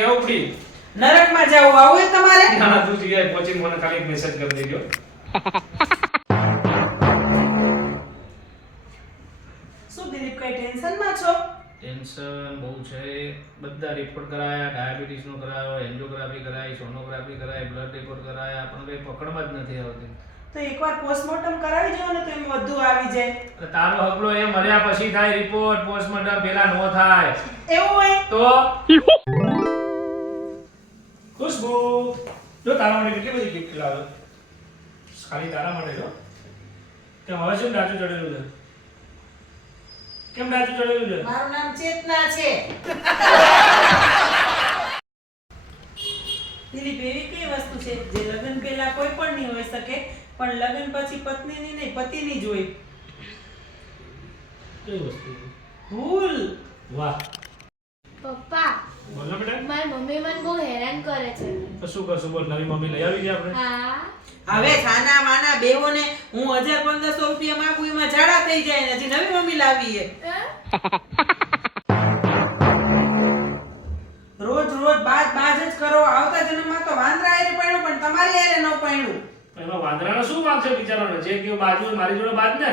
ક્યાં ઉપડી નરકમાં જાવ આવું હે તમારે? ના તું જીયા પહોંચી મને ખાલી એક મેસેજ કરી દેજો. શું દિલીપ કઈ ટેન્શનમાં છો? ટેન્શન બહુ છે. બધા રિપોર્ટ કરાયા, ડાયાબિટીસ નો કરાયો, એન્જિયોગ્રાફી કરાઈ, સોનોગ્રાફી કરાઈ, બ્લડ રિપોર્ટ કરાયા, પણ કઈ પકડમાં જ નથી આવતી. તો એકવાર પોસ્ટમોર્ટમ કરાવી જાવ ને તો એમ બધું આવી જાય. એટલે તારો હગલો એ મર્યા પછી થાય રિપોર્ટ, પોસ્ટમોર્ટમ પેલા નો થાય. એવું હોય તો ખુશબુ જો તારા માટે કેટલી બધી ગિફ્ટ લાવ્યો. ખાલી તારા માટે જો. તે હવે શું ડાચું ચડેલું છે? કેમ ડાચું ચડેલું છે? મારું નામ ચેતના છે. દિલીપ એવી કઈ વસ્તુ છે જે લગ્ન પહેલા કોઈ પણ નહીં હોઈ શકે પણ લગ્ન પછી પત્નીની નહીં પતિની જ હોય? કઈ વસ્તુ? ભૂલ. વાહ. પપ્પા બોલો બેટા. મારી મમ્મી મને બહુ હેરાન કરે છે. તો શું કરશું બોલ? નવી મમ્મી લઈ આવી છે આપણે. હા હવે ખાના માના બેહોને હું 1000-1500 રૂપિયા માંગુ એમાં ઝાડા થઈ જાય ને હજી નવી મમ્મી લાવી છે. રોજ રોજ બાજ જ કરો. આવતા જન્મમાં તો વાંદરા હારે પરણ્યો પણ તમારી હારે ન પરણ્યું. એમાં વાંદરાનો શું વાંક છે બિચારાનો? જે કે બાજુ મારી જોડે બાજ ને